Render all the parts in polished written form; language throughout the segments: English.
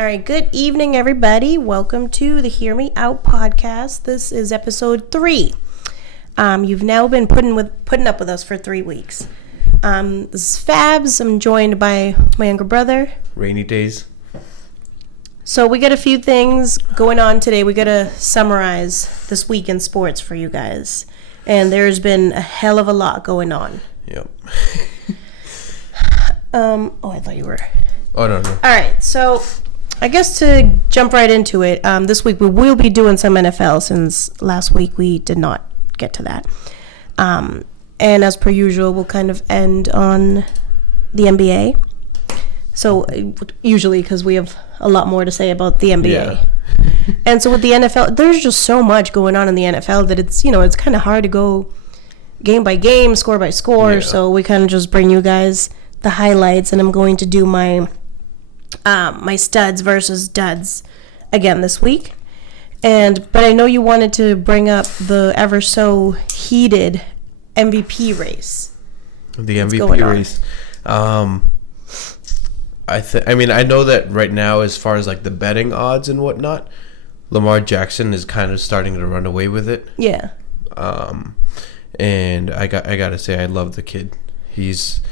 All right, good evening, everybody. Welcome to the Hear Me Out podcast. This is episode 3. You've now been putting up with us for 3 weeks. This is Fabs. I'm joined by my younger brother. RNYDYS. So we got a few things going on today. We got to summarize this week in sports for you guys. And there's been a hell of a lot going on. Yep. I thought you were. Oh, no. All right, so I guess to jump right into it, this week we will be doing some NFL since last week we did not get to that. And as per usual, we'll kind of end on the NBA. So usually because we have a lot more to say about the NBA. Yeah. And so with the NFL, there's just so much going on in the NFL that it's kind of hard to go game by game, score by score. Yeah. So we kind of just bring you guys the highlights, and I'm going to do my studs versus duds again this week. But I know you wanted to bring up the ever so heated MVP race. The MVP race. I know that right now, as far as like the betting odds and whatnot, Lamar Jackson is kind of starting to run away with it. Yeah. And I gotta say, I love the kid. He's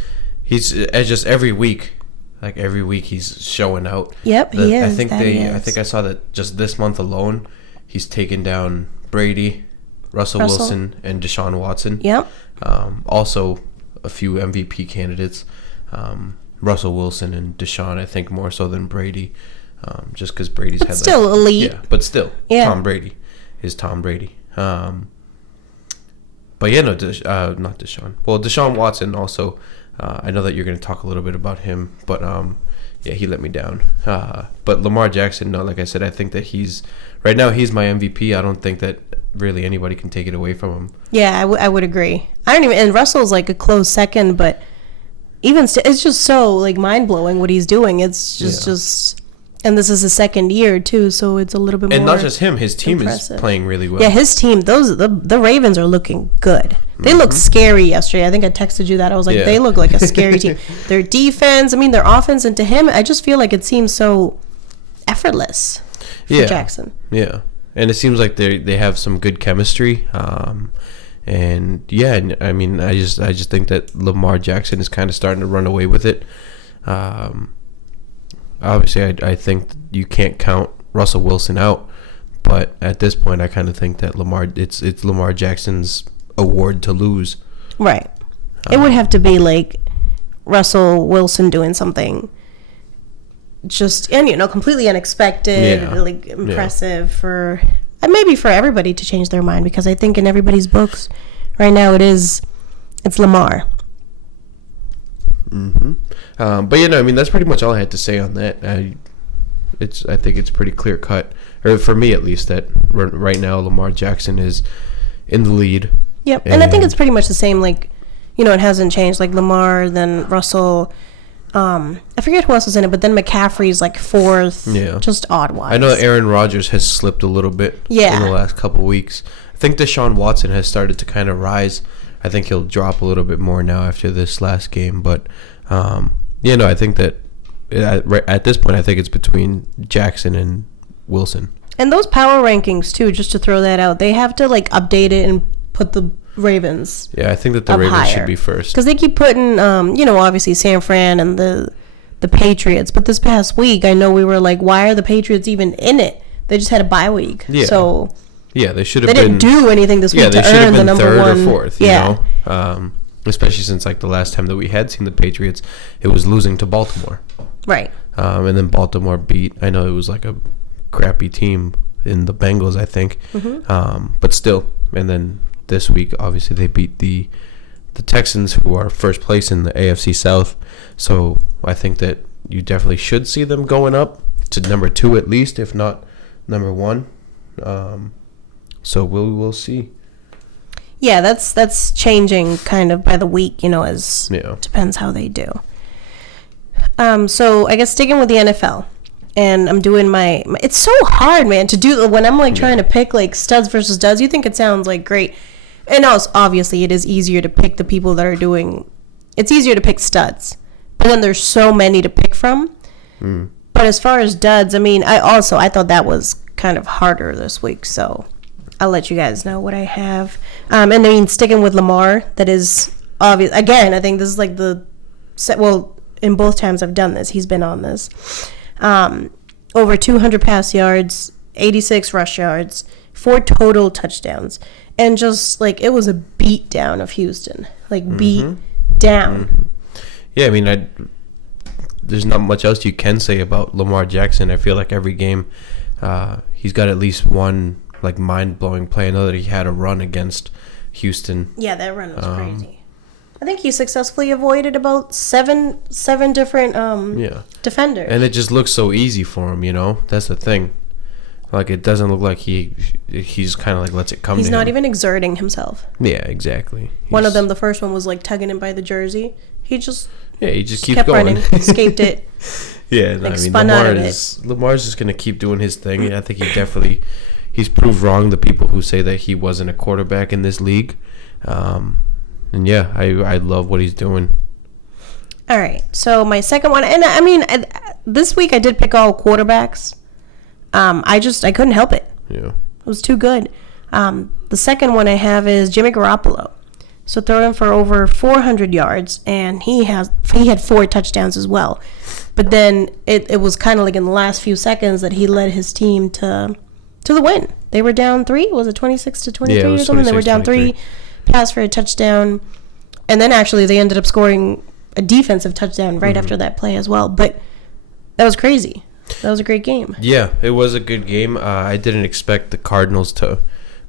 just every week he's showing out. Yep, he is. I think I saw that just this month alone, he's taken down Brady, Russell Wilson, and Deshaun Watson. Yep. Also, a few MVP candidates. Russell Wilson and Deshaun, I think more so than Brady, just because Brady's had still elite. Yeah, but still, yeah. Tom Brady is Tom Brady. But yeah, no, not Deshaun. Well, Deshaun Watson also. I know that you're going to talk a little bit about him, but yeah, he let me down. But Lamar Jackson, no, like I said, I think that right now he's my MVP. I don't think that really anybody can take it away from him. Yeah, I would agree. And Russell's like a close second, but even it's just so like mind blowing what he's doing. It's just. And this is his second year too, so it's a little bit more. And not just him; his team is playing really well. Yeah, his team. The Ravens are looking good. They look scary yesterday. I think I texted you that. I was like, They look like a scary team. Their defense, their offense, and to him, I just feel like it seems so effortless for Jackson. Yeah, and it seems like they have some good chemistry. And yeah, I just think that Lamar Jackson is kind of starting to run away with it. Obviously, I think you can't count Russell Wilson out, but at this point, I kind of think that it's Lamar Jackson's award to lose. Right. It would have to be like Russell Wilson doing something just completely unexpected, like impressive for maybe for everybody to change their mind, because I think in everybody's books right now it's Lamar. Mm-hmm. But that's pretty much all I had to say on that. I think it's pretty clear cut, or for me at least, that right now Lamar Jackson is in the lead. Yep, and I think it's pretty much the same. Like, it hasn't changed. Like Lamar, then Russell. I forget who else was in it, but then McCaffrey's like fourth. Yeah, just odd-wise. I know Aaron Rodgers has slipped a little bit. In the last couple weeks. I think Deshaun Watson has started to kind of rise. I think he'll drop a little bit more now after this last game, but I think that at this point, I think it's between Jackson and Wilson. And those power rankings too, just to throw that out, they have to like update it and put the Ravens. Yeah, I think that the Ravens higher should be first, because they keep putting, obviously San Fran and the Patriots. But this past week, I know we were like, why are the Patriots even in it? They just had a bye week, so. Yeah, they should have. They didn't do anything this week to earn the number third one or fourth. You know? Especially since like the last time that we had seen the Patriots, it was losing to Baltimore. Right. And then Baltimore beat. I know it was like a crappy team in the Bengals, I think. Mm-hmm. But still, and then this week, obviously, they beat the Texans, who are first place in the AFC South. So I think that you definitely should see them going up to number 2 at least, if not number 1. So we'll see. Yeah, that's changing kind of by the week, as depends how they do. So I guess sticking with the NFL, and I'm doing it's so hard, man, to do when I'm like trying to pick like studs versus duds. You think it sounds like great, and also obviously it is easier to pick the people that are doing. It's easier to pick studs, but then there's so many to pick from. But But as far as duds, I mean, I thought that was kind of harder this week, so I'll let you guys know what I have. And I mean, sticking with Lamar, that is obvious. Again, I think this is like in both times I've done this, he's been on this. Over 200 pass yards, 86 rush yards, 4 total touchdowns. And just, like, it was a beat down of Houston. Like, beat down. Yeah, I mean, there's not much else you can say about Lamar Jackson. I feel like every game he's got at least one, like, mind-blowing play. I know that he had a run against Houston. Yeah, that run was crazy. I think he successfully avoided about seven different defenders. And it just looks so easy for him, you know? That's the thing. Like, it doesn't look like he's kind of like lets it come to him. He's not even exerting himself. Yeah, exactly. One of them, the first one, was like tugging him by the jersey. He just keeps kept going. Running, escaped it. Yeah, like, I mean, spun out of it. Lamar's just going to keep doing his thing. I think he's proved wrong the people who say that he wasn't a quarterback in this league. And yeah, I love what he's doing. All right, so my second one, and I mean, this week I did pick all quarterbacks. I couldn't help it. Yeah, it was too good. The second one I have is Jimmy Garoppolo. So throwing for over 400 yards, and he had 4 touchdowns as well. But then it was kind of like in the last few seconds that he led his team to the win. They were down 3. Was it 26-23 or something? They were down 3. Pass for a touchdown, and then actually they ended up scoring a defensive touchdown right after that play as well. But that was crazy. That was a great game. Yeah, it was a good game. I didn't expect the Cardinals to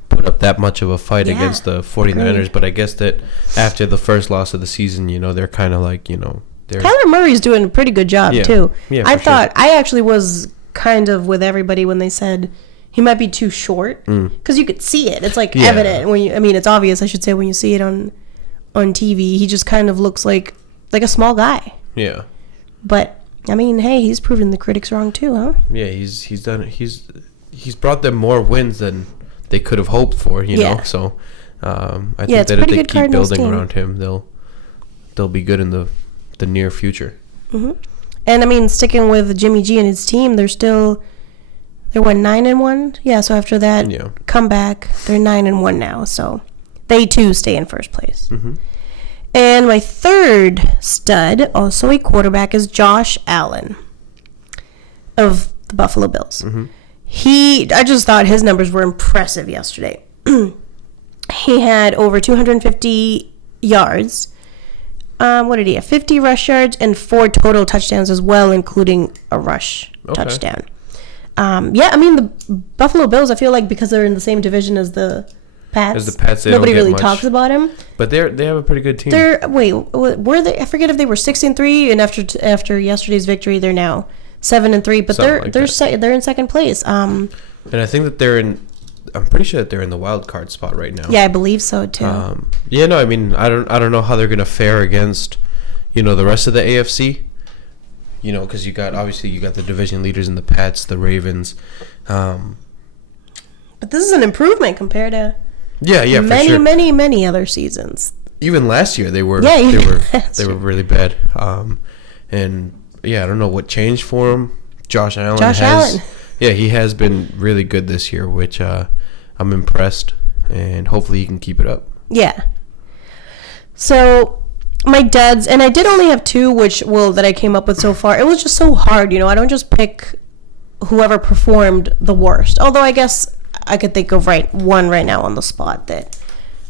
put up that much of a fight against the 49ers, agreed. But I guess that after the first loss of the season, you know, they're kind of like, you know, Kyler Murray's doing a pretty good job too. Yeah, I thought I actually was kind of with everybody when they said he might be too short, because you could see it. It's like evident when it's obvious, I should say, when you see it on TV. He just kind of looks like a small guy. Yeah. But I mean, hey, he's proven the critics wrong too, huh? Yeah, he's done it. He's brought them more wins than they could have hoped for, you know. So I think that if they keep Cardinals building team around him, they'll be good in the near future. Mm-hmm. And I mean, sticking with Jimmy G and his team, they're 9-1. Yeah, so after that comeback, they're 9-1 now. So they too stay in first place. Mm-hmm. And my third stud, also a quarterback, is Josh Allen of the Buffalo Bills. Mm-hmm. I just thought his numbers were impressive yesterday. He had over 250 yards. What did he have? 50 rush yards and 4 total touchdowns as well, including a rush touchdown. I mean, the Buffalo Bills, I feel like because they're in the same division as the Pats, nobody really talks about him. But they have a pretty good team. Were they? I forget if they were 6-3, and after yesterday's victory, they're now 7-3. But they're in second place. And I think that I'm pretty sure that they're in the wild card spot right now. Yeah, I believe so too. I mean, I don't know how they're gonna fare against, you know, the rest of the AFC. You know, because you got the division leaders in the Pats, the Ravens. But this is an improvement compared to many other seasons. Even last year they were really bad. And I don't know what changed for him. Josh Allen. Yeah, he has been really good this year, which I'm impressed, and hopefully he can keep it up. Yeah. So my duds, and I did only have 2, that I came up with so far. It was just so hard, you know. I don't just pick whoever performed the worst. Although I guess I could think of one right now on the spot that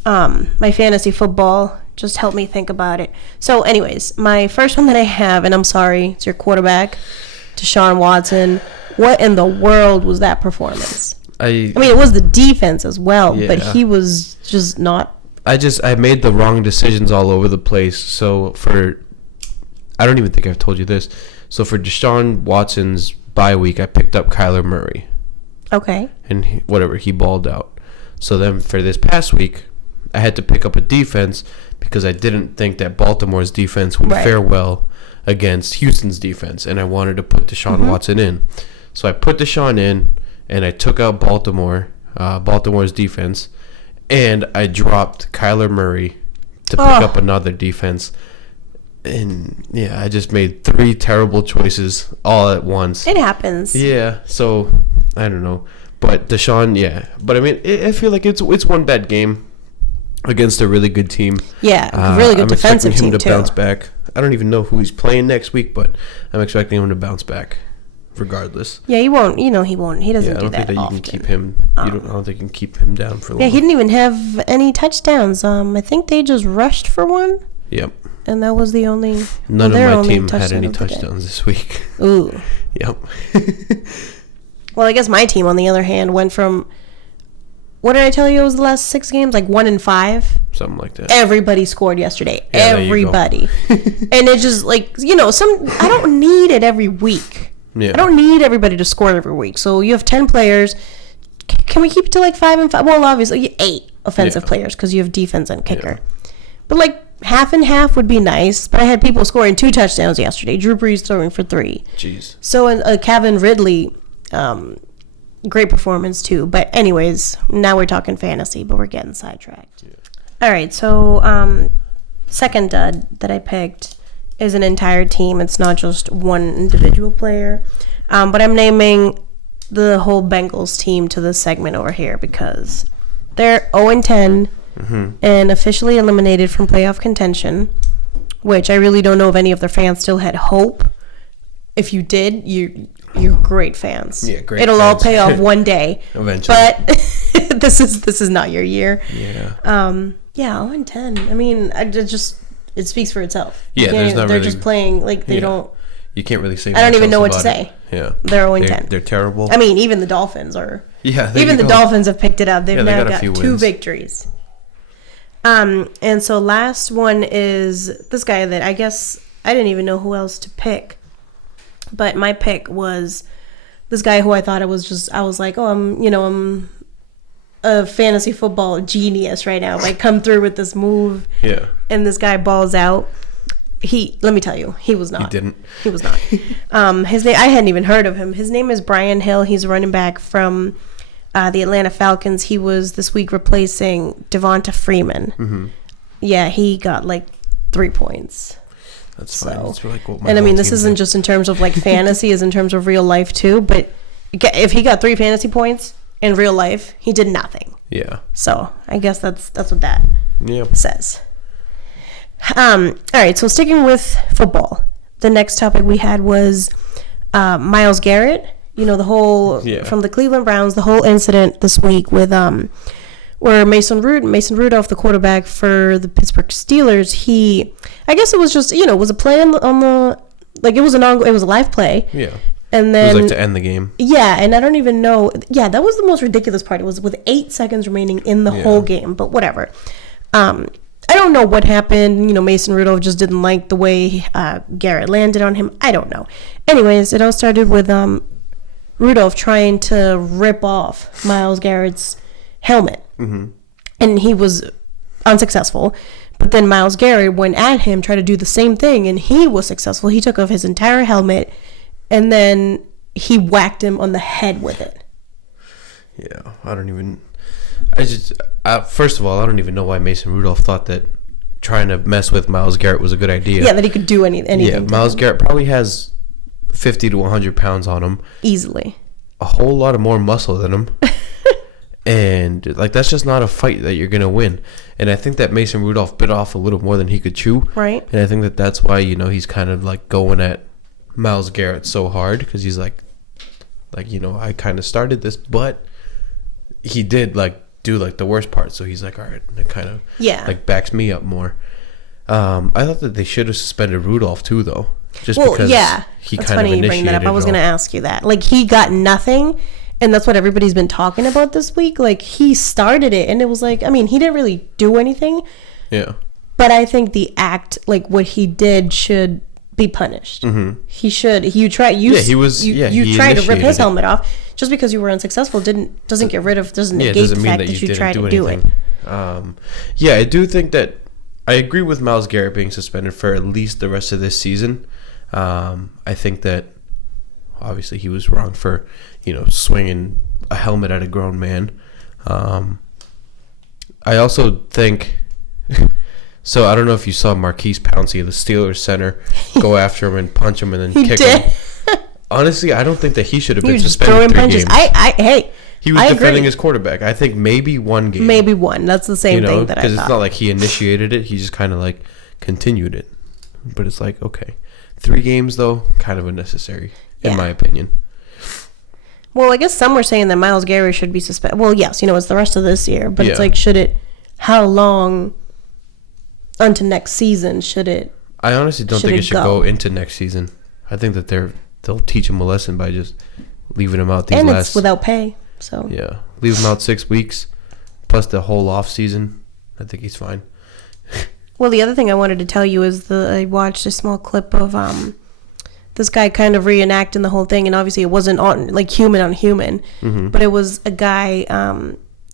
my fantasy football just helped me think about it. So anyways, my first one that I have, and I'm sorry, it's your quarterback, Deshaun Watson. What in the world was that performance? I mean, it was the defense as well, but he was just not. I made the wrong decisions all over the place. So I don't even think I've told you this. So for Deshaun Watson's bye week, I picked up Kyler Murray. Okay. And he balled out. So then for this past week, I had to pick up a defense because I didn't think that Baltimore's defense would fare well against Houston's defense, and I wanted to put Deshaun Watson in. So I put Deshaun in, and I took out Baltimore's defense, and I dropped Kyler Murray to pick up another defense. And yeah, I just made 3 terrible choices all at once. It happens. Yeah, so I don't know, but Deshaun, yeah, but I mean, I feel like it's one bad game against a really good team. Yeah, really good defensive team I'm expecting him to too. bounce back. I don't even know who he's playing next week, but I'm expecting him to bounce back, regardless. Yeah, he won't. You know, he won't. He doesn't Yeah, I don't do think that that you often. can keep him. I don't think you can keep him down for long. Yeah, he didn't even have any touchdowns. I think they just rushed for one. Yep. And that was the only. None of my team had any touchdowns this week. Ooh. Yep. Well, I guess my team, on the other hand, went from. What did I tell you? It was the last 6 games, like 1-5. Something like that. Everybody scored yesterday. Yeah, everybody. And it just like I don't need it every week. Yeah. I don't need everybody to score every week. So you have 10 players. Can we keep it to like 5 and 5? Well, obviously 8 offensive players because you have defense and kicker. Yeah. But like half and half would be nice. But I had people scoring 2 touchdowns yesterday. Drew Brees throwing for 3. Jeez. So Calvin Ridley. Great performance too. But anyways, now we're talking fantasy, but we're getting sidetracked. Yeah. All right, so second dud that I picked is an entire team. It's not just one individual player. But I'm naming the whole Bengals team to this segment over here because they're 0-10 and officially eliminated from playoff contention, which I really don't know if any of their fans still had hope. If you did, you're great fans. Yeah, great. It'll all pay off one day. Eventually. But this is not your year. Yeah. 0-10. I mean, it speaks for itself. Yeah, they're just playing like they don't. You can't really say. I don't even know what to about say. It. Yeah. They're 0-10. They're terrible. I mean, even the Dolphins are. Yeah. Even the Dolphins have picked it up. They've now got 2 wins. victories. And so last one is this guy that I guess I didn't even know who else to pick. But my pick was this guy who I thought I was like, I'm a fantasy football genius right now. Like, come through with this move. Yeah. And this guy balls out. Let me tell you, he was not. He didn't. He was not. His name, I hadn't even heard of him. His name is Brian Hill. He's a running back from the Atlanta Falcons. He was this week replacing Devonta Freeman. Mm-hmm. Yeah, he got like 3 points. That's fine. That's like what my and I mean, this team isn't did. just in terms of like fantasy, is in terms of real life too. But if he got 3 fantasy points in real life, he did nothing. Yeah. So I guess that's what that says. All right. So sticking with football, the next topic we had was Miles Garrett. You know, the whole from the Cleveland Browns, the whole incident this week with where Mason Rudolph, the quarterback for the Pittsburgh Steelers, I guess it was just, it was a play on the, like it was a live play. Yeah. And then it was like to end the game. Yeah, and I don't even know. Yeah, that was the most ridiculous part. It was with 8 seconds remaining in the whole game, but whatever. I don't know what happened. Mason Rudolph just didn't like the way Garrett landed on him. I don't know. Anyways, it all started with Rudolph trying to rip off Miles Garrett's helmet. Mm-hmm. And he was unsuccessful. But then Miles Garrett went at him, tried to do the same thing, and he was successful. He took off his entire helmet, and then he whacked him on the head with it. Yeah, first of all, I don't even know why Mason Rudolph thought that trying to mess with Miles Garrett was a good idea. Yeah, that he could do anything. Yeah, Miles Garrett probably has 50 to 100 pounds on him. Easily. A whole lot of more muscle than him. And, like, that's just not a fight that you're going to win. And I think that Mason Rudolph bit off a little more than he could chew. Right. And I think that that's why, he's kind of, like, going at Miles Garrett so hard. Because he's like, I kind of started this. But he did, like, do, like, the worst part. So he's like, all right. And it kind of, like, backs me up more. I thought that they should have suspended Rudolph, too, though. Just because he that's kind funny of you bring that up. I was going to ask you that. Like, he got nothing. And that's what everybody's been talking about this week. Like, he started it, and it was like, I mean, he didn't really do anything. Yeah. But I think the act, like, what he did should be punished. Mm-hmm. He should. You tried to rip his helmet off. Just because you were unsuccessful doesn't negate the fact that you tried to do it. I do think that I agree with Miles Garrett being suspended for at least the rest of this season. I think that obviously he was wrong for swinging a helmet at a grown man. I also think So I don't know if you saw Marquise Pouncey, the Steelers center, go after him and punch him and then kick him. Honestly, I don't think that he should have been suspended 3 games. He was defending his quarterback. I think maybe 1 game. Maybe 1. That's the same thing that I thought. Because it's not like he initiated it. He just kind of like continued it. But it's like, okay. 3 games, though, kind of unnecessary, in my opinion. Well, I guess some were saying that Miles Garrett should be suspended. Well, yes, it's the rest of this year. But it's like, how long unto next season should it I honestly don't think it should go into next season. I think that they'll teach him a lesson by just leaving him out these and it's without pay. So yeah, leave him out 6 weeks plus the whole off season. I think he's fine. Well, the other thing I wanted to tell you is I watched a small clip of this guy kind of reenacting the whole thing, and obviously it wasn't on like human on human, but it was a guy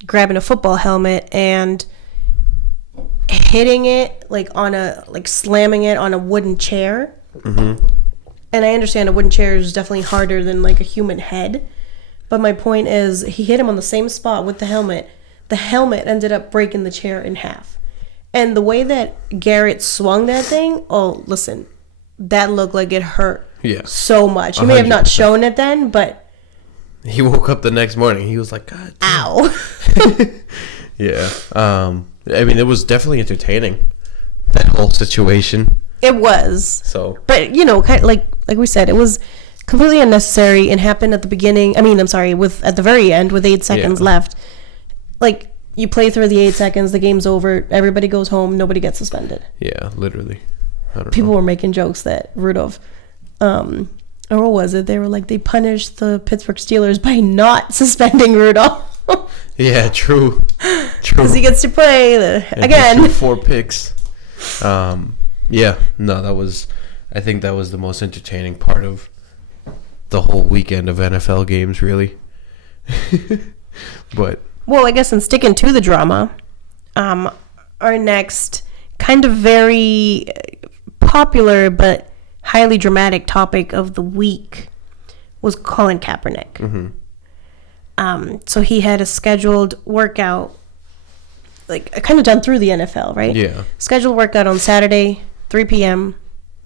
grabbing a football helmet and hitting it slamming it on a wooden chair. And I understand a wooden chair is definitely harder than like a human head, but my point is he hit him on the same spot with the helmet. The helmet ended up breaking the chair in half, and the way that Garrett swung that thing, listen, that looked like it hurt so much. He may have not shown it then, but he woke up the next morning, he was like, God damn. Ow. Yeah. I mean, it was definitely entertaining, that whole situation. It was. So, but kind of like we said, it was completely unnecessary and happened at the beginning. I mean, I'm sorry, at the very end with 8 seconds left. Like, you play through the 8 seconds, the game's over, everybody goes home, nobody gets suspended. Yeah, literally. People were making jokes that Rudolph, or what was it? They were like, they punished the Pittsburgh Steelers by not suspending Rudolph. Yeah, true. Because he gets to play again. 4 picks. Yeah, no, I think that was the most entertaining part of the whole weekend of NFL games, really. But well, I guess in sticking to the drama, our next kind of very popular but highly dramatic topic of the week was Colin Kaepernick. So he had a scheduled workout, like kind of done through the NFL, right? Yeah. Scheduled workout on Saturday, 3 p.m.,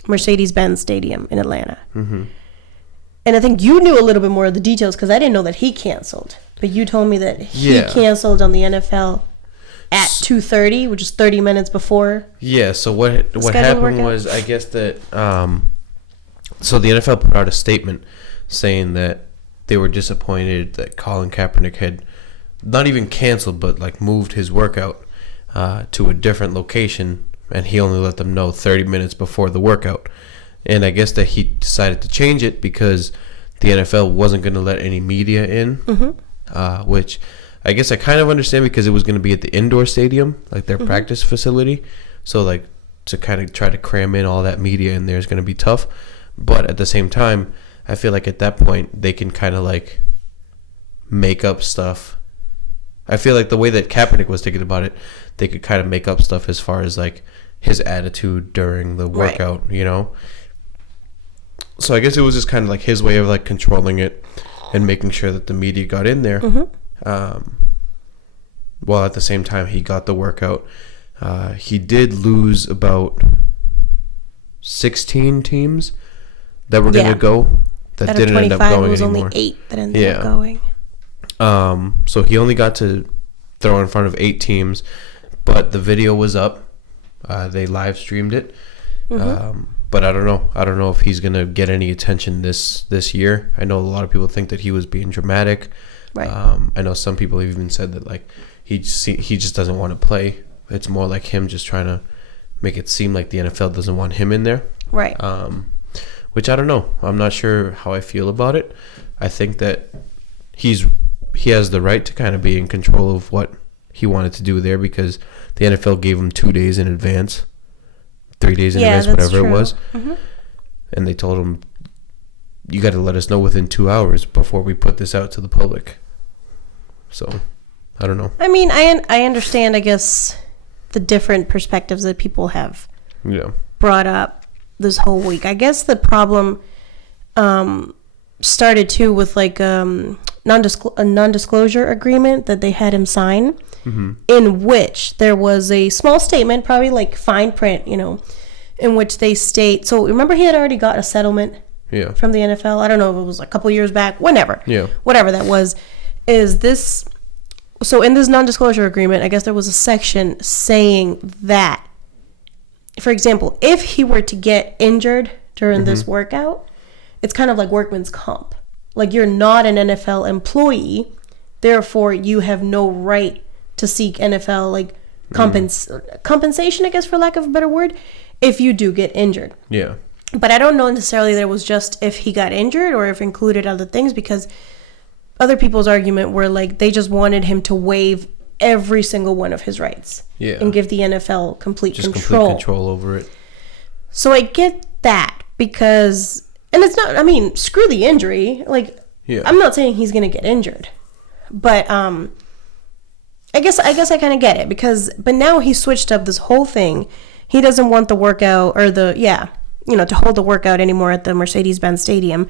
Mercedes-Benz Stadium in Atlanta. And I think you knew a little bit more of the details because I didn't know that he canceled. But you told me that he canceled on the NFL at 2:30, which is 30 minutes before. Yeah, so what happened was, I guess that so the NFL put out a statement saying that they were disappointed that Colin Kaepernick had not even canceled, but like moved his workout to a different location, and he only let them know 30 minutes before the workout. And I guess that he decided to change it because the NFL wasn't going to let any media in, which I guess I kind of understand because it was going to be at the indoor stadium, like their practice facility. So like to kind of try to cram in all that media in there is going to be tough. But at the same time, I feel like at that point they can kind of like make up stuff. I feel like the way that Kaepernick was thinking about it, they could kind of make up stuff as far as like his attitude during the workout, you know? So I guess it was just kind of like his way of like controlling it and making sure that the media got in there. While at the same time he got the workout. He did lose about 16 teams that were going to go that didn't end up going anymore. It was only 8 that ended up going. So he only got to throw in front of 8 teams, but the video was up. They live streamed it. But I don't know. I don't know if he's gonna get any attention this year. I know a lot of people think that he was being dramatic. Right. I know some people have even said that like he just doesn't want to play. It's more like him just trying to make it seem like the NFL doesn't want him in there. Right. Which I don't know. I'm not sure how I feel about it. I think that he has the right to kind of be in control of what he wanted to do there because the NFL gave him 2 days in advance. 3 days in advance, whatever it was. And they told him, you got to let us know within 2 hours before we put this out to the public. So, I don't know. I mean, I understand, I guess, the different perspectives that people have brought up this whole week. I guess the problem started, too, with, like, non-disclosure agreement that they had him sign, in which there was a small statement, probably like fine print, in which they state. So remember, he had already got a settlement from the NFL. I don't know if it was a couple years back, whatever that was. So in this non-disclosure agreement, I guess there was a section saying that, for example, if he were to get injured during this workout, it's kind of like workman's comp. Like, you're not an NFL employee, therefore you have no right to seek NFL like compensation, I guess, for lack of a better word, if you do get injured. Yeah. But I don't know necessarily that it was just if he got injured or if it included other things, because other people's argument were like they just wanted him to waive every single one of his rights and give the NFL complete control over it. So I get that, because, and it's not, I mean, screw the injury. Like, I'm not saying he's going to get injured, but I guess I kind of get it, but now he switched up this whole thing. He doesn't want the workout or to hold the workout anymore at the Mercedes-Benz Stadium.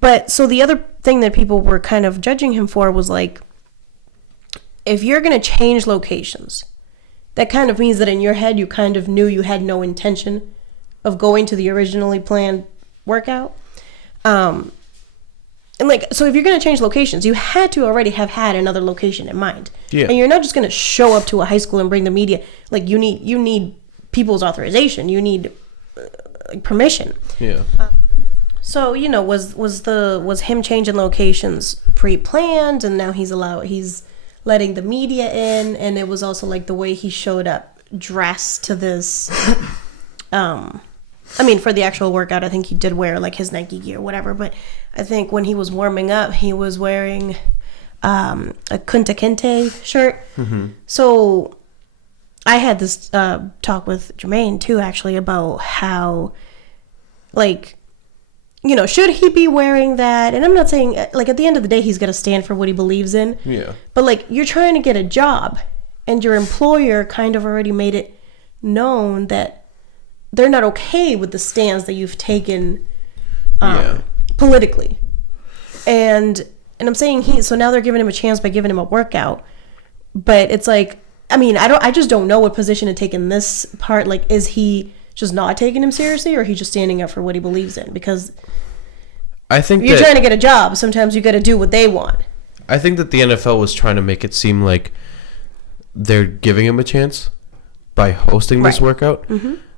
But so the other thing that people were kind of judging him for was like, if you're going to change locations, that kind of means that in your head you kind of knew you had no intention of going to the originally planned workout. And like, so if you're going to change locations, you had to already have had another location in mind. Yeah. And you're not just going to show up to a high school and bring the media. Like, you need people's authorization. You need permission. Yeah. So, was him changing locations pre-planned, and now he's letting the media in, and it was also like the way he showed up dressed to this for the actual workout, I think he did wear like his Nike gear, whatever, but I think when he was warming up, he was wearing a Kunta Kinte shirt. So I had this talk with Jermaine too, actually, about how, like, should he be wearing that? And I'm not saying, like, at the end of the day, he's got to stand for what he believes in. Yeah. But, like, you're trying to get a job, and your employer kind of already made it known that they're not okay with the stands that you've taken politically. And I'm saying so now they're giving him a chance by giving him a workout. But it's like, I mean, I just don't know what position to take in this part. Like, is he just not taking him seriously, or he just standing up for what he believes in? Because I think you're trying to get a job, sometimes you got to do what they want. I think that the NFL was trying to make it seem like they're giving him a chance by hosting this workout.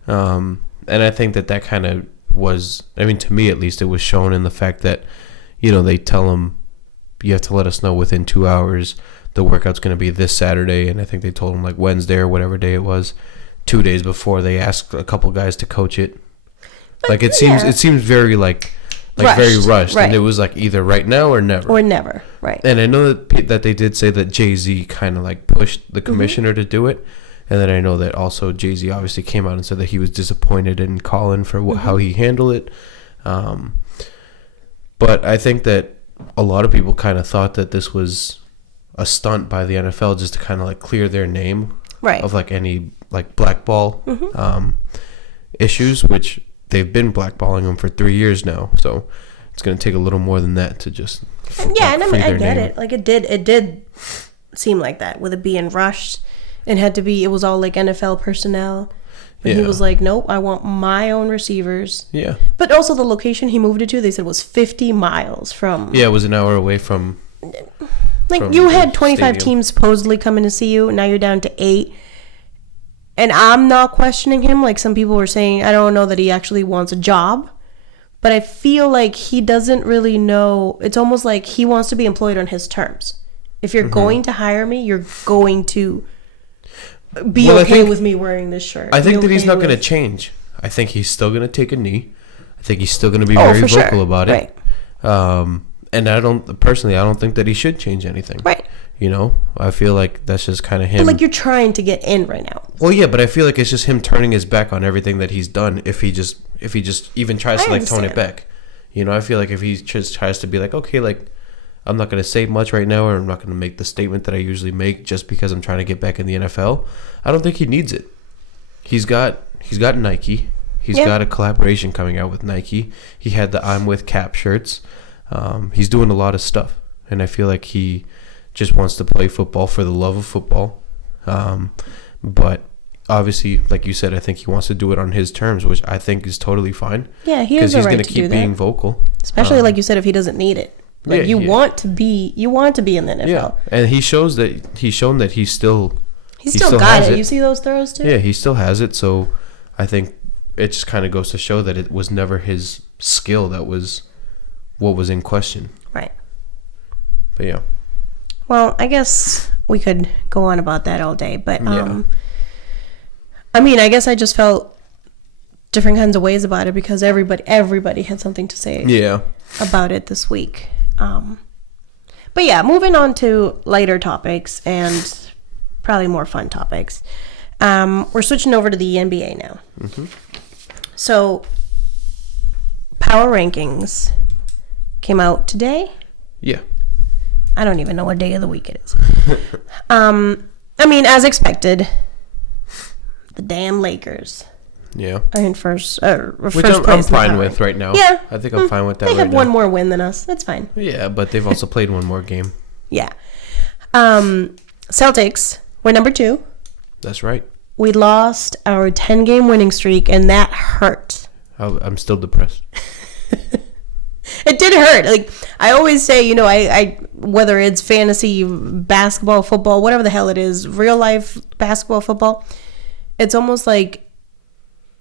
And I think that kind of was, I mean, to me at least, it was shown in the fact that, they tell him, you have to let us know within 2 hours the workout's going to be this Saturday. And I think they told him like Wednesday or whatever day it was. 2 days before, they asked a couple guys to coach it. But like, it seems very like rushed, very rushed, right. And it was like either right now or never. Right. And I know that they did say that Jay-Z kind of like pushed the commissioner to do it, and then I know that also Jay-Z obviously came out and said that he was disappointed in Colin for how he handled it. But I think that a lot of people kind of thought that this was a stunt by the NFL just to kind of like clear their name of like any like blackball issues, which they've been blackballing them for 3 years now. So it's going to take a little more than that to just and I mean, I get it. Like, it did seem like that with it being rushed and it was all like NFL personnel. But he was like, nope, I want my own receivers. Yeah. But also the location he moved it to, they said was 50 miles from. Yeah, it was an hour away from. Like, you had 25 teams supposedly coming to see you. Now you're down to 8. And I'm not questioning him. Like, some people were saying, I don't know that he actually wants a job. But I feel like he doesn't really know. It's almost like he wants to be employed on his terms. If you're going to hire me, you're going to be okay with me wearing this shirt. I think that he's not going to change. I think he's still going to take a knee. I think he's still going to be very vocal about it. Right. And I don't think that he should change anything. Right. I feel like that's just kind of him. But like, you're trying to get in right now. Well, yeah, but I feel like it's just him turning his back on everything that he's done. If he just even tries to like tone it back, I feel like if he just tries to be like, okay, like, I'm not going to say much right now, or I'm not going to make the statement that I usually make just because I'm trying to get back in the NFL. I don't think he needs it. He's got Nike. He's got a collaboration coming out with Nike. He had the I'm with Cap shirts. He's doing a lot of stuff. and I feel like he just wants to play football for the love of football. But obviously, like you said, I think he wants to do it on his terms, which I think is totally fine. Yeah, he has the right to do that. Because he's going to keep being vocal. Especially, like you said, if he doesn't need it. Like, you want to be in the NFL. Yeah, and he's shown that he still got it. You see those throws, too? Yeah, he still has it, so I think it just kind of goes to show that it was never his skill that was what was in question. Right. But, yeah. Well, I guess we could go on about that all day, but I mean, I guess I just felt different kinds of ways about it because everybody had something to say about it this week. But yeah, moving on to lighter topics and probably more fun topics. We're switching over to the NBA now. Mm-hmm. So, Power Rankings came out today. Yeah. I don't even know what day of the week it is. I mean, as expected, the damn Lakers. Yeah. Are in first which I'm fine with right now. Yeah. I think I'm fine with that right now. They have one now. more win than us. That's fine. Yeah, but they've also played one more game. Yeah. Celtics were number 2. That's right. We lost our 10-game winning streak, and that hurt. I'm still depressed. It did hurt. Like, I always say, you know, I whether it's fantasy, basketball, football, whatever the hell it is, real life basketball, football, it's almost like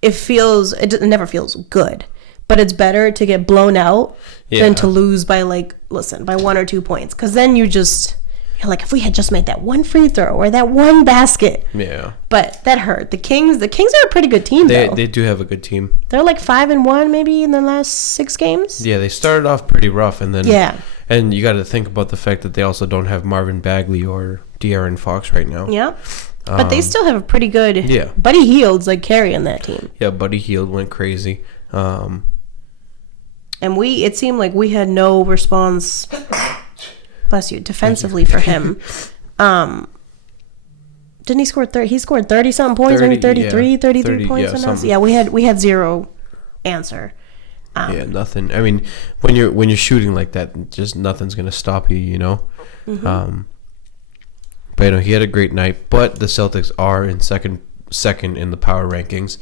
it never feels good. But it's better to get blown out than to lose by, like, by 1 or 2 points. Because then you're like, if we had just made that one free throw or that one basket. Yeah. But that hurt. The Kings are a pretty good team, though. They do have a good team. They're like 5-1 maybe in the last 6 games. Yeah, they started off pretty rough, and then and you got to think about the fact that they also don't have Marvin Bagley or De'Aaron Fox right now. Yeah. But they still have a pretty good Buddy Hield's like carrying that team. Yeah, Buddy Hield went crazy. And it seemed like we had no response, bless you, defensively for him. Didn't he score 30? He scored 30-something points, maybe 33 points on us. Yeah, we had zero answer. Nothing. I mean, when you're shooting like that, just nothing's gonna stop you, you know. Mm-hmm. But you know, he had a great night. But the Celtics are in second in the power rankings.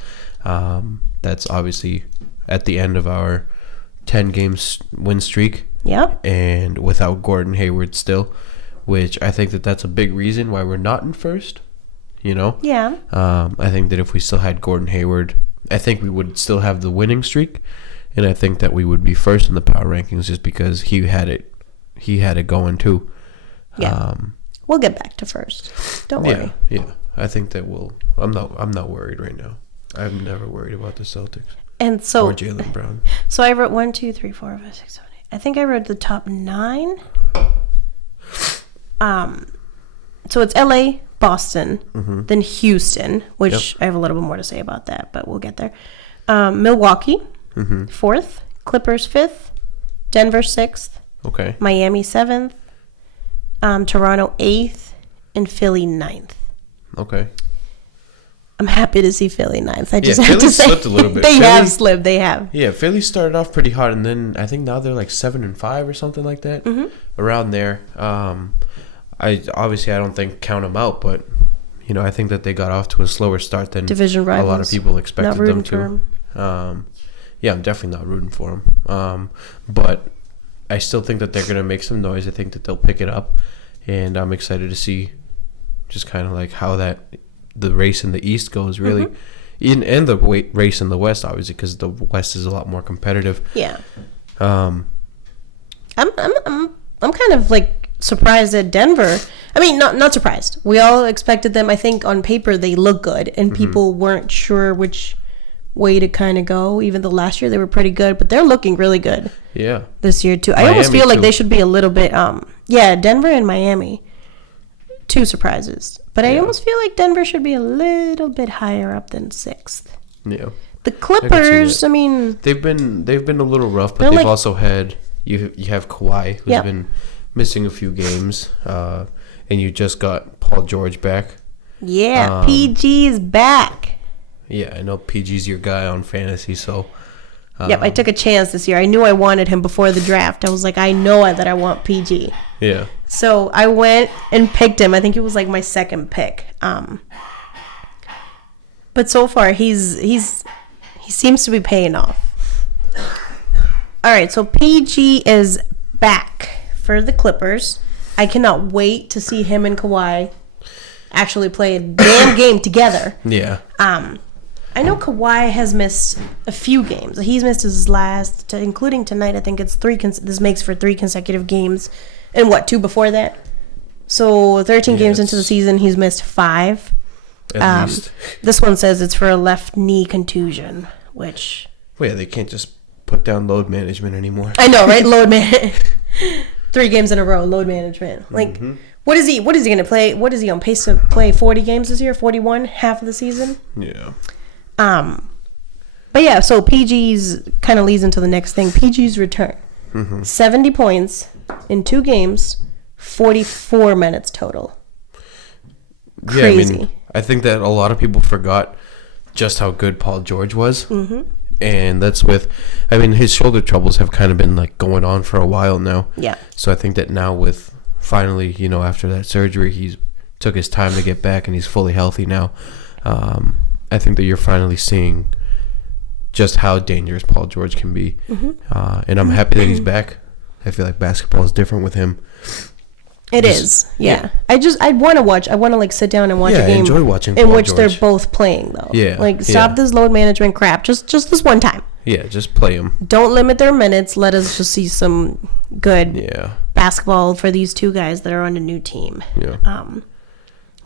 That's obviously at the end of our 10 games win streak. Yep. And without Gordon Hayward still, which I think that's a big reason why we're not in first. You know. Yeah. I think that if we still had Gordon Hayward, I think we would still have the winning streak, and I think that we would be first in the power rankings just because he had it going too. Yeah. We'll get back to first. Don't worry. Yeah. I think that we'll. I'm not worried right now. I'm never worried about the Celtics. And so. Or Jaylen Brown. So I wrote 1, 2, 3, 4, 5, 6, 7, 8. I think I wrote the top 9. So it's LA, Boston, then Houston, which I have a little bit more to say about that, but we'll get there. Milwaukee, 4th, Clippers 5th, Denver 6th, okay, Miami 7th, Toronto 8th, and Philly 9th. Okay. I'm happy to see Philly 9th. I just have Philly to say slipped a little bit. They have slipped. They have. Yeah, Philly started off pretty hot, and then I think now they're like 7-5 or something like that, around there. I don't think count them out, but you know, I think that they got off to a slower start than division rivals. A lot of people expected them to. Yeah, I'm definitely not rooting for them. But I still think that they're going to make some noise. I think that they'll pick it up, and I'm excited to see just kind of like how the race in the East goes, really, and the race in the West, obviously, because the West is a lot more competitive. Yeah. I'm kind of like surprised at Denver. I mean, not surprised. We all expected them. I think on paper they look good, and people weren't sure which way to kind of go. Even though last year they were pretty good, but they're looking really good. Yeah. This year too. I almost feel like they should be a little bit. Denver and Miami, 2 surprises. But I almost feel like Denver should be a little bit higher up than 6th. Yeah. The Clippers, I mean, they've been a little rough, but they've also had you have Kawhi, who's been missing a few games, and you just got Paul George back. Yeah, PG's back. Yeah, I know PG's your guy on fantasy, so Yep, I took a chance this year. I knew I wanted him before the draft. I was like, I know that I want PG. Yeah. So I went and picked him. I think it was like my second pick. But so far, he seems to be paying off. All right, so PG is back for the Clippers. I cannot wait to see him and Kawhi actually play a damn game together. Yeah. I know Kawhi has missed a few games. He's missed his last, including tonight. I think it's this makes for 3 consecutive games. And 2 before that? So 13 games into the season, he's missed 5. At least. This one says it's for a left knee contusion, which... Well, yeah, they can't just put down load management anymore. I know, right? Load management. 3 games in a row, load management. Like, what is he going to play? What is he on pace to play 40 games this year? 41? Half of the season? Yeah. But yeah, so PG's kind of leads into the next thing. PG's return. 70 points in 2 games, 44 minutes total. Crazy. Yeah, I think that a lot of people forgot just how good Paul George was. And that's his shoulder troubles have kind of been like going on for a while now. Yeah. So I think that now with finally, after that surgery, he's took his time to get back and he's fully healthy now. I think that you're finally seeing just how dangerous Paul George can be. And I'm happy that he's back. I feel like basketball is different with him. It is, yeah. I want to like sit down and watch a game. Enjoy watching in Paul which George. they're both playing though. Yeah, like stop this load management crap. Just this one time. Yeah, just play them. Don't limit their minutes. Let us just see some good basketball for these 2 guys that are on a new team. Yeah.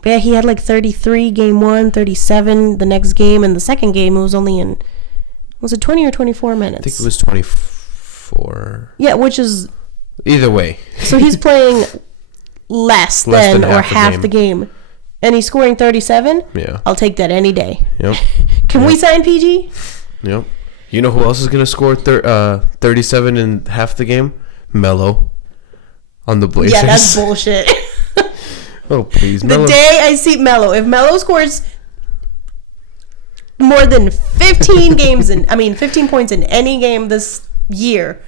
But yeah, he had like 33 game 1, 37 the next game, and the second game it was only was it 20 or 24 minutes? I think it was 24. Yeah, which is either way. So he's playing less than or half the game. And he's scoring 37? Yeah. I'll take that any day. Yep. Can we sign PG? Yep. You know who else is going to score 37 in half the game? Melo on the Blazers. Yeah, that's bullshit. Oh, please. The day I see Melo, if Melo scores more than 15 15 points in any game this year,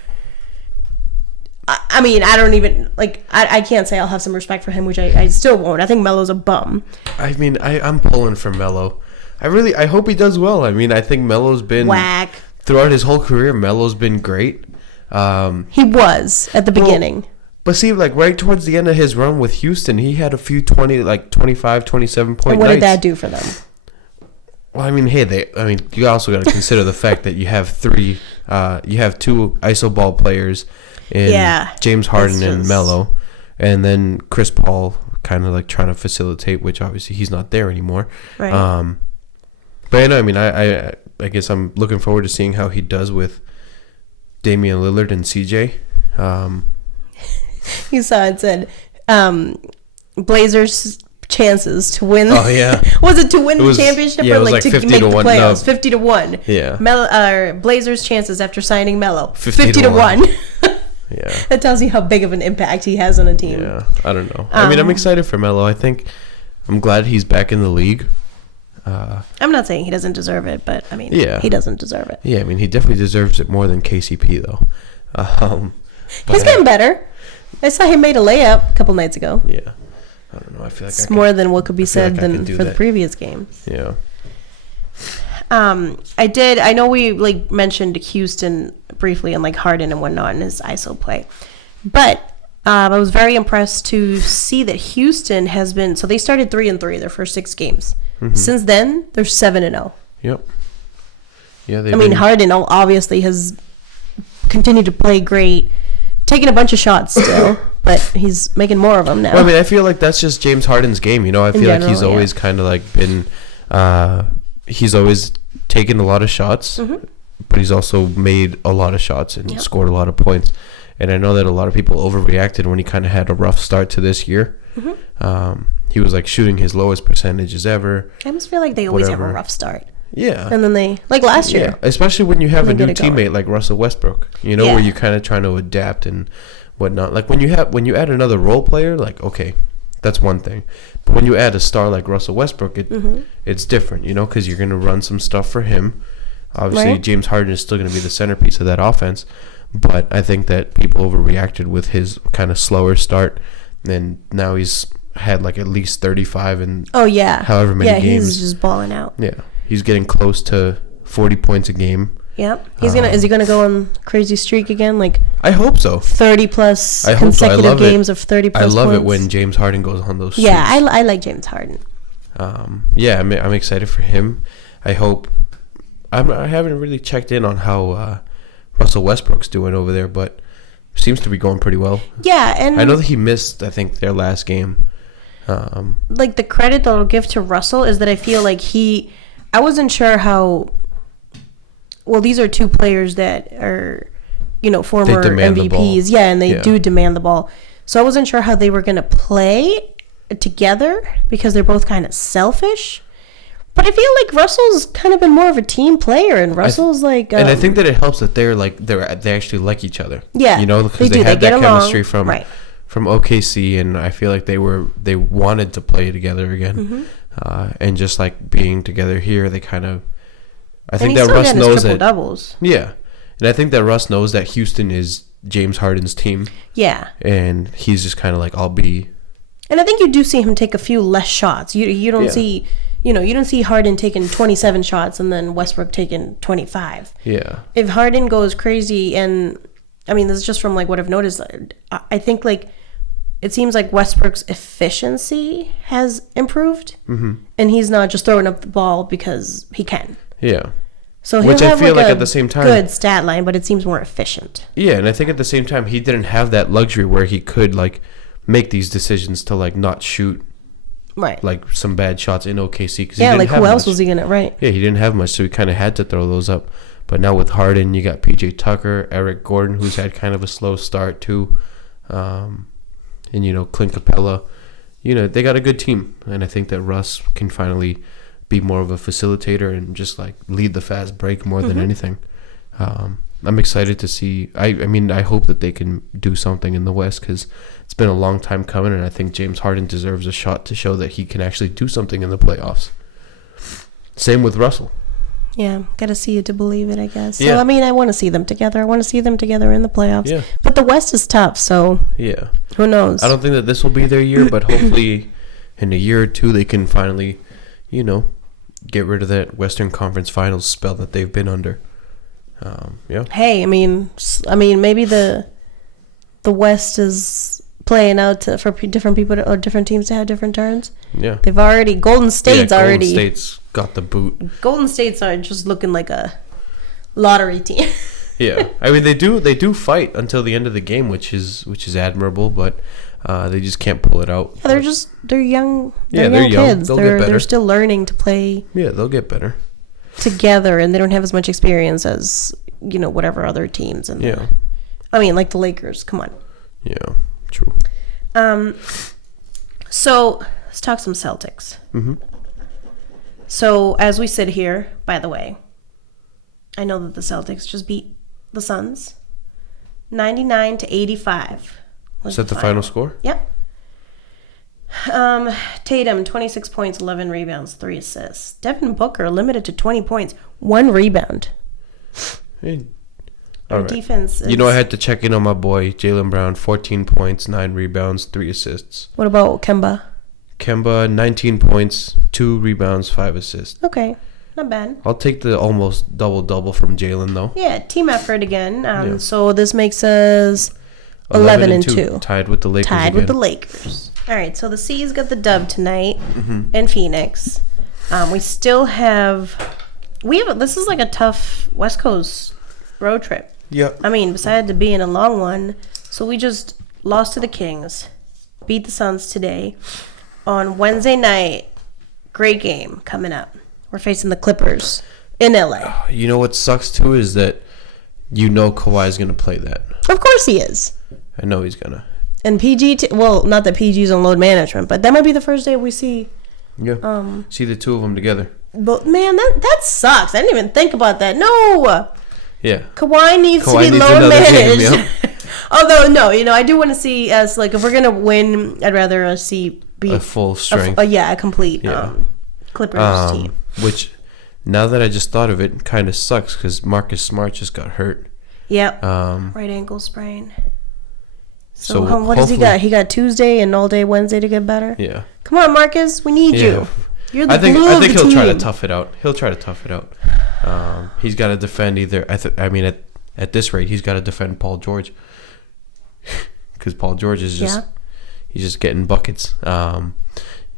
I don't even, I can't say I'll have some respect for him, which I still won't. I think Melo's a bum. I'm pulling for Melo. I hope he does well. I think Melo's been... Whack. Throughout his whole career, Melo's been great. He was at the beginning. But see, right towards the end of his run with Houston, he had a few 25, 27 point And what nights. did that do for them? Well, you also got to consider the fact that you have 2 iso ball players in James Harden and Melo, and then Chris Paul kind of trying to facilitate, which obviously he's not there anymore. Right. But I guess I'm looking forward to seeing how he does with Damian Lillard and CJ. You saw it said Blazers chances to win. Oh yeah. Was it to win the championship or it was to 50 make to the 1. playoffs? No. 50 to 1. Yeah. Blazers chances after signing Melo. 50 to 1. Yeah. That tells you how big of an impact he has on a team. Yeah. I don't know. I'm excited for Melo. I'm glad he's back in the league. I'm not saying he doesn't deserve it, but he doesn't deserve it. Yeah, he definitely deserves it more than KCP though. He's getting better. I saw he made a layup a couple nights ago. Yeah. I don't know. I feel like it's more than what could be said than for the previous games. Yeah. I know we mentioned Houston briefly and Harden and whatnot in his ISO play, but I was very impressed to see that Houston has been. So they started 3-3 their first 6 games. Since then, they're 7-0. Yep. Yeah. Harden obviously has continued to play great, taking a bunch of shots still, but he's making more of them now. Well, I feel like that's just James Harden's game. I feel like he's always kind of been. He's always taken a lot of shots, but he's also made a lot of shots and scored a lot of points. And I know that a lot of people overreacted when he kind of had a rough start to this year. He was shooting his lowest percentages ever. I just feel like they always have a rough start. Yeah. And then they, last year. Yeah. Especially when you have a new teammate like Russell Westbrook, where you're kind of trying to adapt and whatnot. When you add another role player, okay, that's one thing. But when you add a star like Russell Westbrook, it's different, because you're going to run some stuff for him. Obviously, Right. James Harden is still going to be the centerpiece of that offense, but I think that people overreacted with his kind of slower start, and now he's had like at least 35 and however many games. Yeah, he's just balling out. Yeah, he's getting close to 40 points a game. Yep. Is he gonna go on crazy streak again? Like I hope so. 30 plus I hope so. consecutive games of 30 plus I love points. it when James Harden goes on those streaks. Yeah, I like James Harden. I'm excited for him. I hope. I haven't really checked in on how Russell Westbrook's doing over there, but seems to be going pretty well. Yeah, and I know that he missed, I think, their last game. Like the credit that I'll give to Russell is that I feel like I wasn't sure how. Well, these are two players that are, former MVPs. Yeah, and they do demand the ball. So I wasn't sure how they were going to play together because they're both kind of selfish. But I feel like Russell's kind of been more of a team player, and Russell's and I think that it helps that they actually like each other. Yeah, because they had that chemistry from OKC, and I feel like they wanted to play together again, and just like being together here, they kind of. I think that Russ knows that. Doubles. Yeah, and I think that Russ knows that Houston is James Harden's team. Yeah, and he's just kind of like, I'll be. And I think you do see him take a few less shots. You don't see. You don't see Harden taking 27 shots and then Westbrook taking 25. Yeah. If Harden goes crazy, and I mean, this is just from like what I've noticed, I think like it seems like Westbrook's efficiency has improved, and he's not just throwing up the ball because he can. Yeah. So he'll have like at the same time, good stat line, but it seems more efficient. Yeah, and I think at the same time he didn't have that luxury where he could like make these decisions to like not shoot. Right. Like some bad shots in OKC. Yeah, like who else was he going to, right? Yeah, he didn't have much, so he kind of had to throw those up. But now with Harden, you got PJ Tucker, Eric Gordon, who's had kind of a slow start too. And, Clint Capella. They got a good team. And I think that Russ can finally be more of a facilitator and just like lead the fast break more than anything. I'm excited to see. I hope that they can do something in the West because it's been a long time coming, and I think James Harden deserves a shot to show that he can actually do something in the playoffs. Same with Russell. Yeah, gotta see it to believe it, I guess. Yeah. So, I want to see them together. I want to see them together in the playoffs. Yeah. But the West is tough, so yeah, who knows? I don't think that this will be their year, but hopefully in a year or two they can finally, get rid of that Western Conference Finals spell that they've been under. Yeah. Hey, maybe the West is playing out for different people or different teams to have different turns. Yeah. They've already Golden State's Golden State's got the boot. Golden State's are just looking like a lottery team. Yeah. They do fight until the end of the game, which is admirable, but they just can't pull it out. Yeah, they're young. They're young kids. They'll get better. They're still learning to play. Yeah, they'll get better together, and they don't have as much experience as whatever other teams. And like the Lakers. Come on. Yeah, true. So let's talk some Celtics. So as we sit here, by the way, I know that the Celtics just beat the Suns 99-85. Is that the final score? Yep. Tatum, 26 points, 11 rebounds, 3 assists. Devin Booker, limited to 20 points, 1 rebound. Hey. Our defense is... I had to check in on my boy, Jaylen Brown, 14 points, 9 rebounds, 3 assists. What about Kemba? Kemba, 19 points, 2 rebounds, 5 assists. Okay, not bad. I'll take the almost double-double from Jaylen, though. Yeah, team effort again. So this makes us 11-2. Tied with the Lakers. All right, so the C's got the dub tonight in Phoenix. We still have... This is like a tough West Coast road trip. Yep. Besides it being a long one, so we just lost to the Kings, beat the Suns today. On Wednesday night, great game coming up. We're facing the Clippers in LA. You know what sucks too is that Kawhi's going to play that. Of course he is. I know he's going to. And PG, not that PG's on load management, but that might be the first day we see. Yeah. See the two of them together. But man, that sucks. I didn't even think about that. No. Yeah. Kawhi needs to be load managed. Although no, I do want to see us if we're gonna win. I'd rather us see a full strength. A complete Clippers team. Which now that I just thought of it, it kind of sucks because Marcus Smart just got hurt. Yep. Right ankle sprain. So what does he got? He got Tuesday and all day Wednesday to get better? Yeah. Come on, Marcus. We need you. You're the glue I of think the he'll team. try to tough it out. He'll try to tough it out. He's got to defend either. At this rate, he's got to defend Paul George. Because Paul George is just... Yeah. He's just getting buckets. So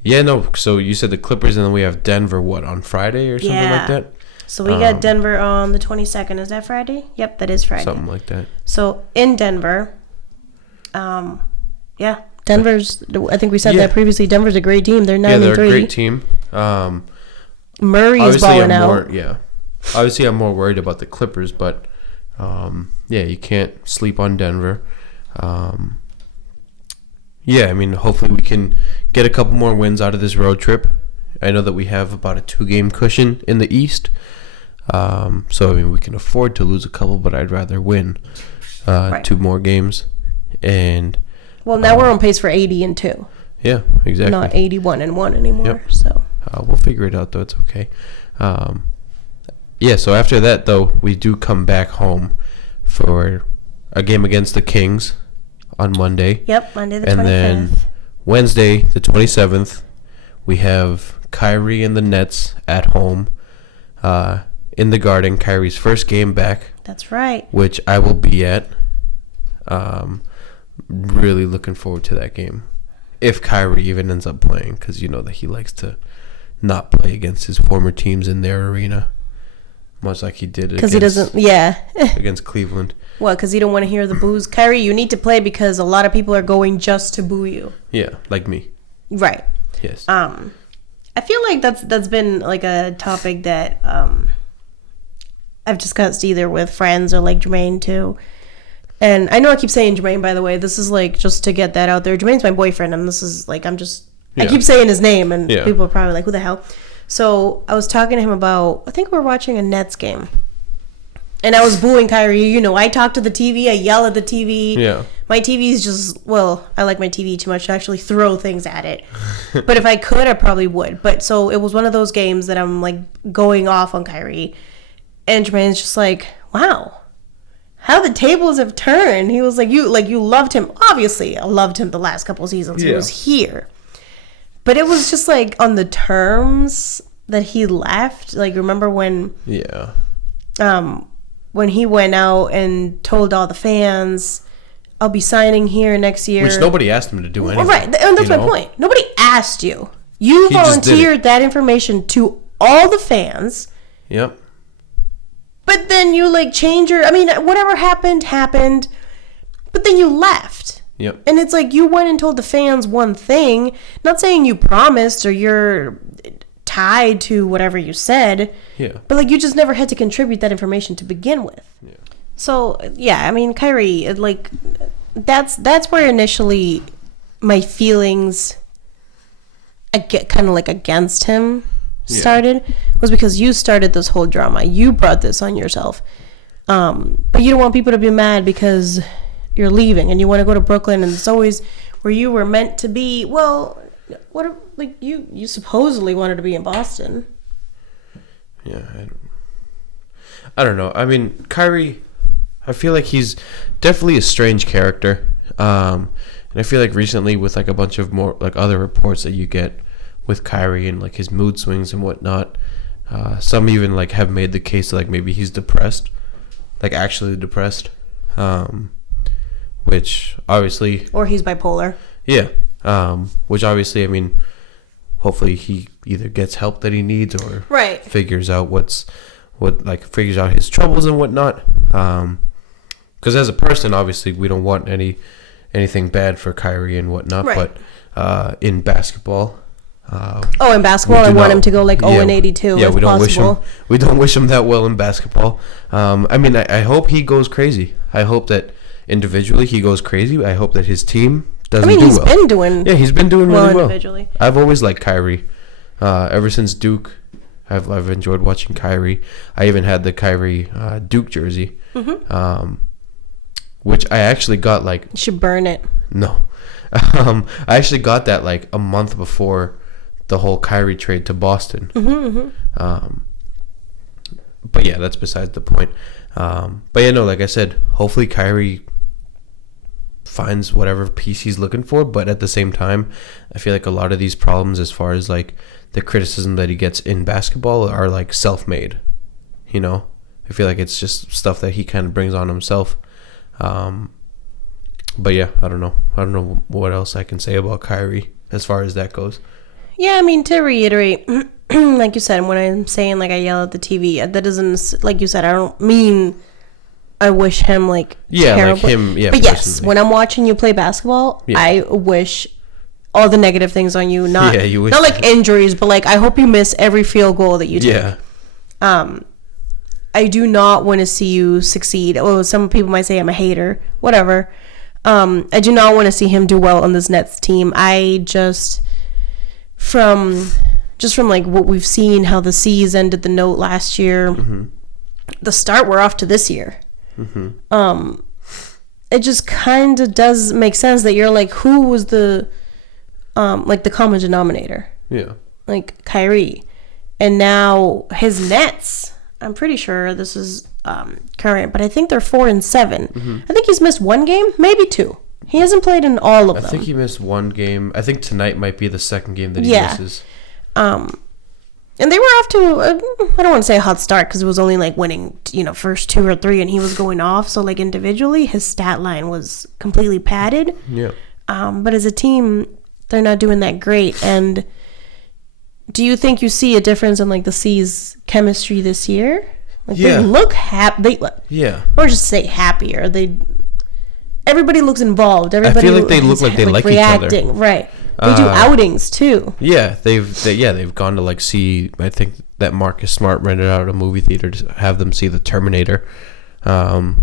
you said the Clippers, and then we have Denver, on Friday or something like that? So we got Denver on the 22nd. Is that Friday? Yep, that is Friday. Something like that. So in Denver, Denver's, I think we said that previously, Denver's a great team. They're 9-3. Yeah, they're a great team. Murray is balling out. Obviously, I'm more worried about the Clippers, but you can't sleep on Denver. Hopefully we can get a couple more wins out of this road trip. I know that we have about a 2-game cushion in the East. We can afford to lose a couple, but I'd rather win 2 more games. And now we're on pace for 80-2. Yeah, exactly. Not 81-1 anymore. Yep. So we'll figure it out, though. It's okay. So after that, though, we do come back home for a game against the Kings on Monday. Yep, Monday the 25th. And then Wednesday, the 27th, we have Kyrie and the Nets at home in the Garden. Kyrie's first game back. That's right. Which I will be at. Really looking forward to that game. If Kyrie even ends up playing, because you know that he likes to not play against his former teams in their arena. Much like he did against Cleveland. What, because you don't want to hear the boos? Kyrie, you need to play because a lot of people are going just to boo you. Yeah, like me. Right. Yes. I feel like that's been like a topic that I've discussed either with friends or like Jermaine too. And I know I keep saying Jermaine, by the way. This is like just to get that out there. Jermaine's my boyfriend, and this is like I keep saying his name, and people are probably like, who the hell? So I was talking to him about, I think we were watching a Nets game. And I was booing Kyrie. You know, I talk to the TV. I yell at the TV. Yeah. My TV is just, I like my TV too much to actually throw things at it. But if I could, I probably would. But so it was one of those games that I'm like going off on Kyrie. And Jermaine's just like, wow, how the tables have turned. He was like, you loved him. Obviously, I loved him the last couple of seasons. Yeah. He was here. But it was just like on the terms that he left. Like, remember when... Yeah. When he went out and told all the fans, I'll be signing here next year. Which nobody asked him to do anything. Right, and that's my point. Nobody asked you. You volunteered that information to all the fans. Yep. But then you like change your... I mean, whatever happened. But then you left. Yep. And it's like you went and told the fans one thing. Not saying you promised or you're tied to whatever you said. Yeah. But like you just never had to contribute that information to begin with. Yeah. So yeah, I mean Kyrie, like that's where initially my feelings I get kind of like against him started was because you started this whole drama. You brought this on yourself. But you don't want people to be mad because you're leaving and you want to go to Brooklyn and it's always where you were meant to be. Well, you supposedly wanted to be in Boston. Yeah, I don't know. I mean, Kyrie, I feel like he's definitely a strange character. And I feel like recently with like a bunch of more like other reports that you get with Kyrie and like his mood swings and whatnot, some even like have made the case that, like maybe he's depressed, like actually depressed. Which obviously... Or he's bipolar. Yeah. Which obviously, I mean, hopefully he either gets help that he needs or figures out figures out his troubles and whatnot. Because as a person, obviously, we don't want anything bad for Kyrie and whatnot. Right. But in basketball... in basketball, I want him to go like 0-82 if possible. We don't wish him that well in basketball. I mean, I hope he goes crazy. I hope that individually he goes crazy. I hope that his team doesn't do well. He's been doing really well. Individually. I've always liked Kyrie. Ever since Duke, I've enjoyed watching Kyrie. I even had the Kyrie Duke jersey, which I actually got like... You should burn it. No. I actually got that like a month before the whole Kyrie trade to Boston. But yeah, that's besides the point. But yeah, no, like I said, hopefully Kyrie finds whatever piece he's looking for. But at the same time, I feel like a lot of these problems, as far as like the criticism that he gets in basketball, are like self-made. You know, I feel like it's just stuff that he kind of brings on himself. But yeah, I don't know what else I can say about Kyrie as far as that goes. Yeah, I mean, to reiterate, like you said, when I'm saying like I yell at the TV, that doesn't, like you said, I don't mean I wish him like terrible. Like him, yeah. But yes, when I'm watching you play basketball, I wish all the negative things on you. Not like injuries, but like I hope you miss every field goal that you take. Yeah. I do not want to see you succeed. Oh, some people might say I'm a hater. Whatever. I do not want to see him do well on this Nets team. I just from like what we've seen, how the C's ended the note last year, the start we're off to this year. It just kind of does make sense that you're like, who was the like the common denominator? Yeah. Like Kyrie. And now his Nets, I'm pretty sure this is current, but I think they're 4-7. I think he's missed one game, maybe two. He hasn't played in all of them. I think he missed one game. I think tonight might be the second game that he misses. And they were off to, I don't want to say a hot start because it was only like winning, first 2 or 3 and he was going off. So like individually, his stat line was completely padded. Yeah. But as a team, they're not doing that great. And do you think you see a difference in like the C's chemistry this year? Like they look happy. Or just say happier. Everybody looks involved. Everybody. I feel like they look like they like reacting. Each other. Right. They do outings too. Yeah, they've gone to like see. I think that Marcus Smart rented out a movie theater to have them see the Terminator. But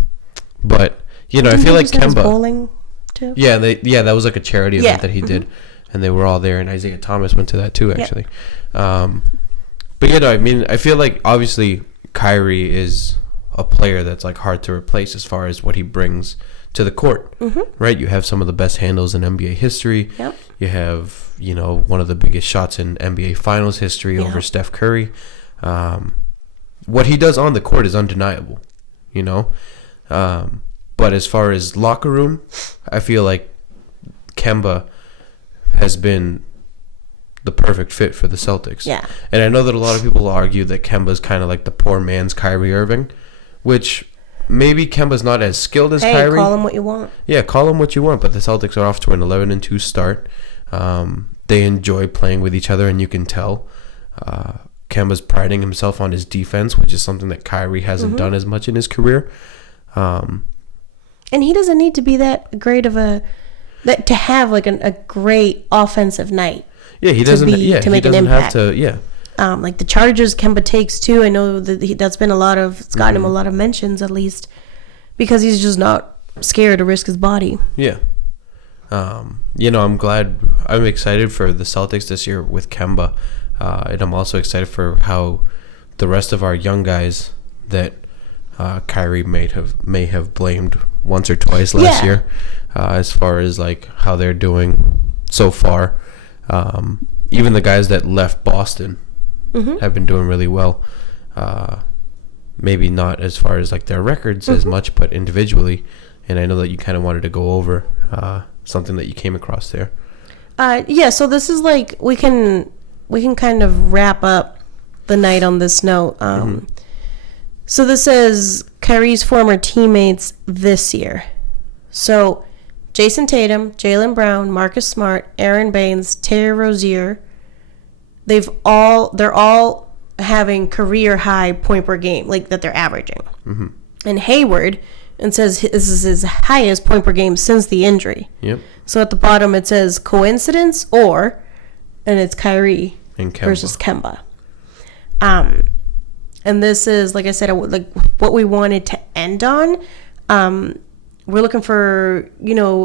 I feel like Kemba. Bowling too. Yeah, that was like a charity event that he did, and they were all there, and Isaiah Thomas went to that too, actually. But I mean, I feel like obviously Kyrie is a player that's like hard to replace as far as what he brings to the court, right? You have some of the best handles in NBA history. Yep. You have, one of the biggest shots in NBA Finals history over Steph Curry. What he does on the court is undeniable, But as far as locker room, I feel like Kemba has been the perfect fit for the Celtics. Yeah. And I know that a lot of people argue that Kemba's kind of like the poor man's Kyrie Irving, which maybe Kemba's not as skilled as Kyrie. Call him what you want. Yeah, call him what you want. But the Celtics are off to an 11-2 start. They enjoy playing with each other, and you can tell. Kemba's priding himself on his defense, which is something that Kyrie hasn't done as much in his career. And he doesn't need to be that great of to have like a great offensive night. Yeah, he doesn't. To make an impact. Have to. Yeah. Like the charges Kemba takes too. I know that that's been it's gotten him a lot of mentions at least, because he's just not scared to risk his body. Yeah. I'm excited for the Celtics this year with Kemba, and I'm also excited for how the rest of our young guys that Kyrie may have blamed once or twice last year, as far as like how they're doing so far. Even the guys that left Boston have been doing really well. Maybe not as far as like their records as much, but individually. And I know that you kind of wanted to go over something that you came across there. So this is like we can kind of wrap up the night on this note. So this is Kyrie's former teammates this year. So Jason Tatum, Jaylen Brown, Marcus Smart, Aaron Baines, Terry Rozier, they're all having career high point per game, like that they're averaging. And Hayward, and says this is his highest point per game since the injury. Yep. So at the bottom it says coincidence and it's Kyrie versus Kemba. And this is, like I said, like what we wanted to end on. We're looking for,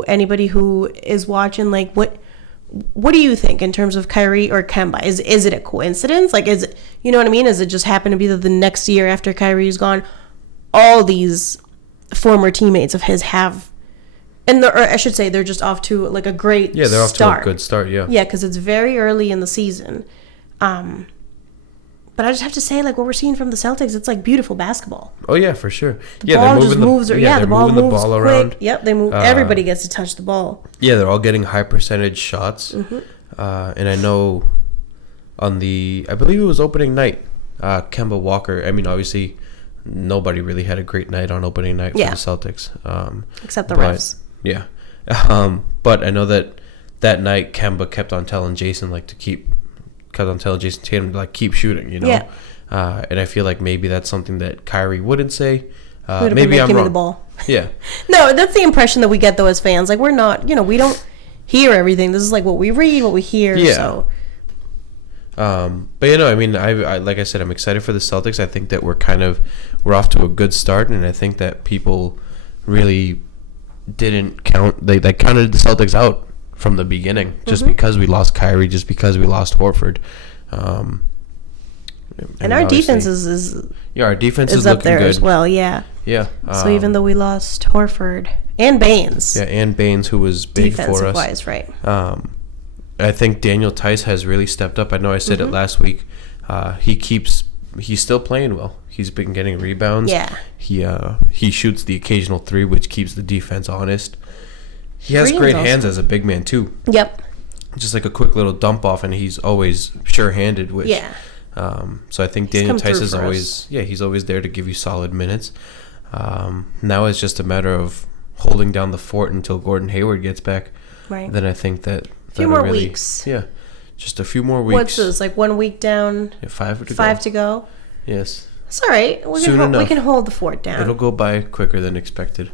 anybody who is watching, like what do you think in terms of Kyrie or Kemba? Is it a coincidence? Like, is it, you know what I mean? Is it just happen to be that the next year after Kyrie's gone, all these former teammates of his have, or I should say, they're just off to like a great start. Yeah, they're off to a good start, yeah. Yeah, because it's very early in the season. But I just have to say, like, what we're seeing from the Celtics, it's like beautiful basketball. Oh yeah, for sure. The ball just moves. The ball moves quick. Around. Yep, they move. Everybody gets to touch the ball. Yeah, they're all getting high percentage shots. And I know I believe it was opening night, Kemba Walker. I mean, obviously, nobody really had a great night on opening night for the Celtics. Except the refs. Yeah. But I know that night, Kemba kept on telling Jason Tatum to keep shooting, you know? Yeah. And I feel like maybe that's something that Kyrie wouldn't say. Maybe I'm wrong. Give me the ball. Yeah. No, that's the impression that we get, though, as fans. Like, we're not, we don't hear everything. This is like what we read, what we hear. Yeah. So. But, I mean, I like I said, I'm excited for the Celtics. I think that we're off to a good start, and I think that people really didn't count. They counted the Celtics out from the beginning, just because we lost Kyrie, just because we lost Horford. And our defense is our defense is up looking there good as well. Yeah. Yeah. So even though we lost Horford and Baines. Yeah, and Baines, who was big for us. Defensive-wise, right. I think Daniel Tice has really stepped up. I know I said it last week. He's still playing well. He's been getting rebounds. Yeah. He shoots the occasional three, which keeps the defense honest. He has great hands as a big man too. Yep. Just like a quick little dump off, and he's always sure-handed. Which, so I think Daniel Tice is always he's always there to give you solid minutes. Now it's just a matter of holding down the fort until Gordon Hayward gets back. Right. Then I think that a few more weeks. Yeah, just a few more weeks. What's this? Like 1 week down. Yeah, 5 to go. 5 to go. Yes. It's all right. We can hold the fort down. It'll go by quicker than expected.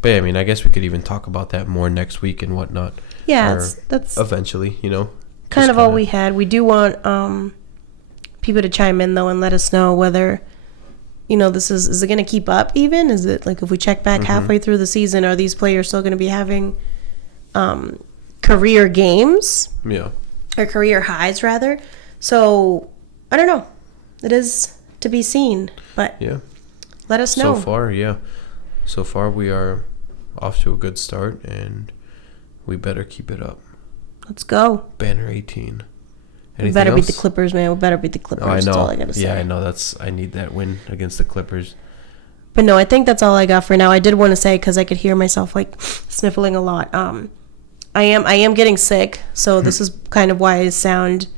But yeah, I mean, I guess we could even talk about that more next week and whatnot. Yeah, that's eventually, kind of all we had. We do want people to chime in though and let us know whether this is it going to keep up even? Is it like if we check back halfway through the season, are these players still going to be having career games? Yeah. Or career highs rather. So, I don't know. It is to be seen, but yeah. Let us know. So far we are off to a good start, and we better keep it up. Let's go. Banner 18. We better beat the Clippers, man. We better beat the Clippers. Oh, I know. That's all I gotta say. Yeah, I know. I need that win against the Clippers. But no, I think that's all I got for now. I did want to say, because I could hear myself sniffling a lot. I am getting sick, so this is kind of why I sound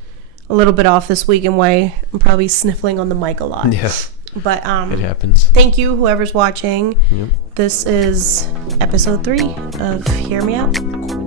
a little bit off this week and why I'm probably sniffling on the mic a lot. Yeah. But it happens. Thank you, whoever's watching. Yep. This is episode 3 of Hear Me Out.